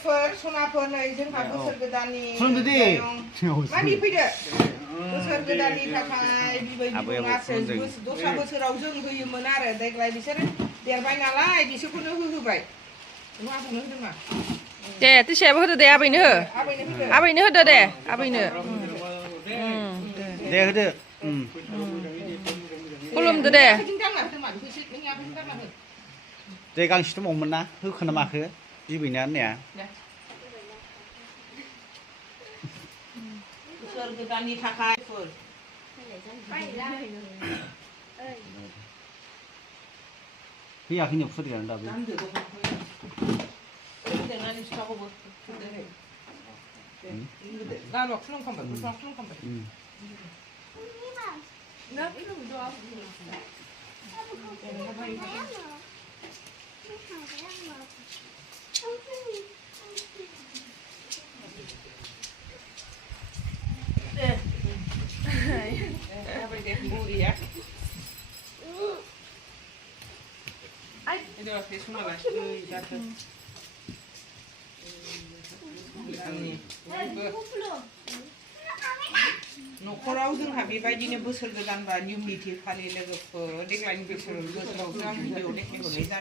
लोगोफोर सनाफोर नै जोंहा बोसोर गोदाननि मानि फैदो बोसोर गोदाननि थाखाय बिबै बिबौआसो दस्रा बोसोराव जों होयोमोन आरो देग्लाय बिसोरो देरबाय नालाय बिसोरखौनो होबाय माखौनो होदों मा दे तिसायाबो होदो दे आबैनो हो आबैनो होदो दे आबैनो दे होदो खुलुमदो दे दे गांसे दंबावोमोन ना होखोना माखो बिबैना होननाया बोसोर गोदाननि थाखाय फैयाखैनो फुरियानो दाबो गानवा खुलुमखांबाय बोसोराव खुलुमखांबाय न'खराव जोंहा बेबायदिनो बोसोर गोदान बा नियम निथि फालियो लोगोफोर देग्लायनि बोसोराव आं भिडिअ देखायहरनाय जादों